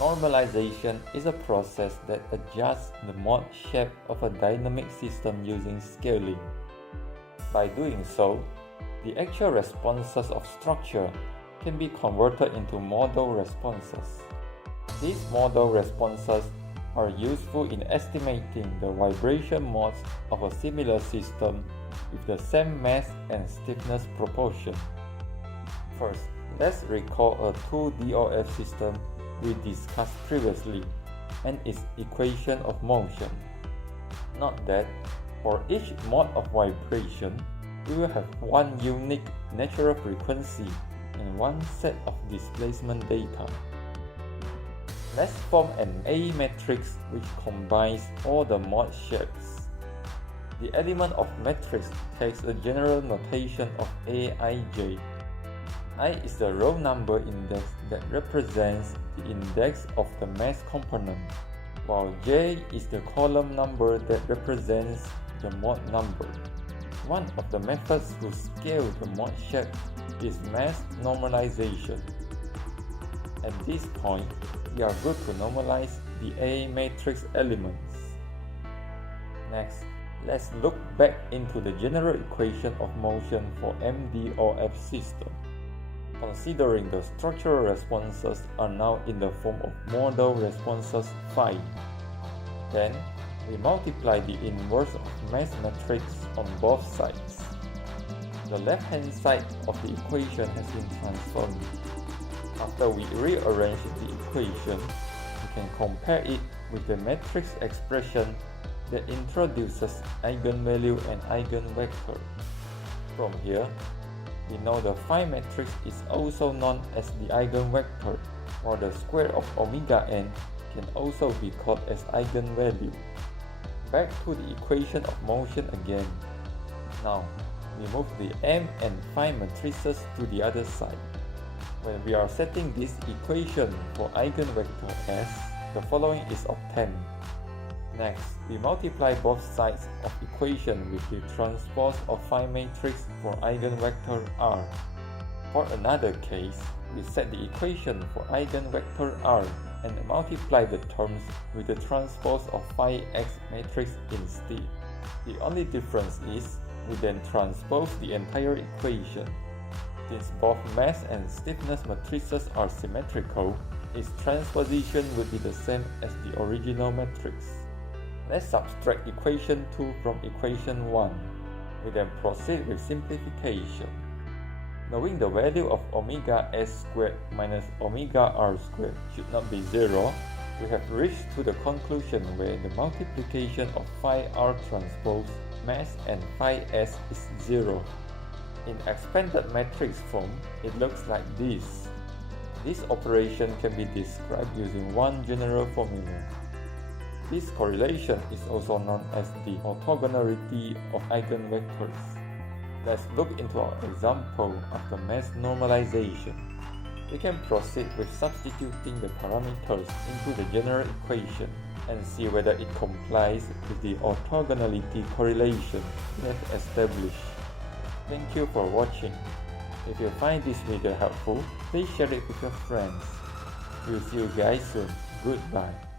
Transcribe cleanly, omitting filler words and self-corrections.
Normalization is a process that adjusts the mode shape of a dynamic system using scaling. By doing so, the actual responses of structure can be converted into modal responses. These modal responses are useful in estimating the vibration modes of a similar system with the same mass and stiffness proportion. First, let's recall a 2DOF system we discussed previously and its equation of motion. Note that for each mode of vibration, we will have one unique natural frequency and one set of displacement data. Let's form an A matrix which combines all the mode shapes. The element of matrix takes a general notation of Aij. I is the row number index that represents the index of the mass component, while J is the column number that represents the mode number. One of the methods to scale the mode shape is mass normalization. At this point, we are good to normalize the A matrix elements. Next, let's look back into the general equation of motion for MDOF system. Considering the structural responses are now in the form of modal responses phi. Then, we multiply the inverse of mass matrix on both sides. The left-hand side of the equation has been transformed. After we rearrange the equation, we can compare it with the matrix expression that introduces eigenvalue and eigenvector. From here, we know the phi matrix is also known as the eigenvector, while the square of omega n can also be called as eigenvalue. Back to the equation of motion again. Now, we move the m and phi matrices to the other side. When we are setting this equation for eigenvector s, the following is obtained. Next, we multiply both sides of equation with the transpose of phi matrix for eigenvector r. For another case, we set the equation for eigenvector r and multiply the terms with the transpose of phi x matrix instead. The only difference is we then transpose the entire equation. Since both mass and stiffness matrices are symmetrical, its transposition would be the same as the original matrix. Let's subtract equation 2 from equation 1. We then proceed with simplification. Knowing the value of omega s squared minus omega r squared should not be 0, we have reached to the conclusion where the multiplication of phi r transpose mass and phi s is 0. In expanded matrix form, it looks like this. This operation can be described using one general formula. This correlation is also known as the orthogonality of eigenvectors. Let's look into our example of the mass normalization. We can proceed with substituting the parameters into the general equation and see whether it complies with the orthogonality correlation we have established. Thank you for watching. If you find this video helpful, please share it with your friends. We'll see you guys soon. Goodbye.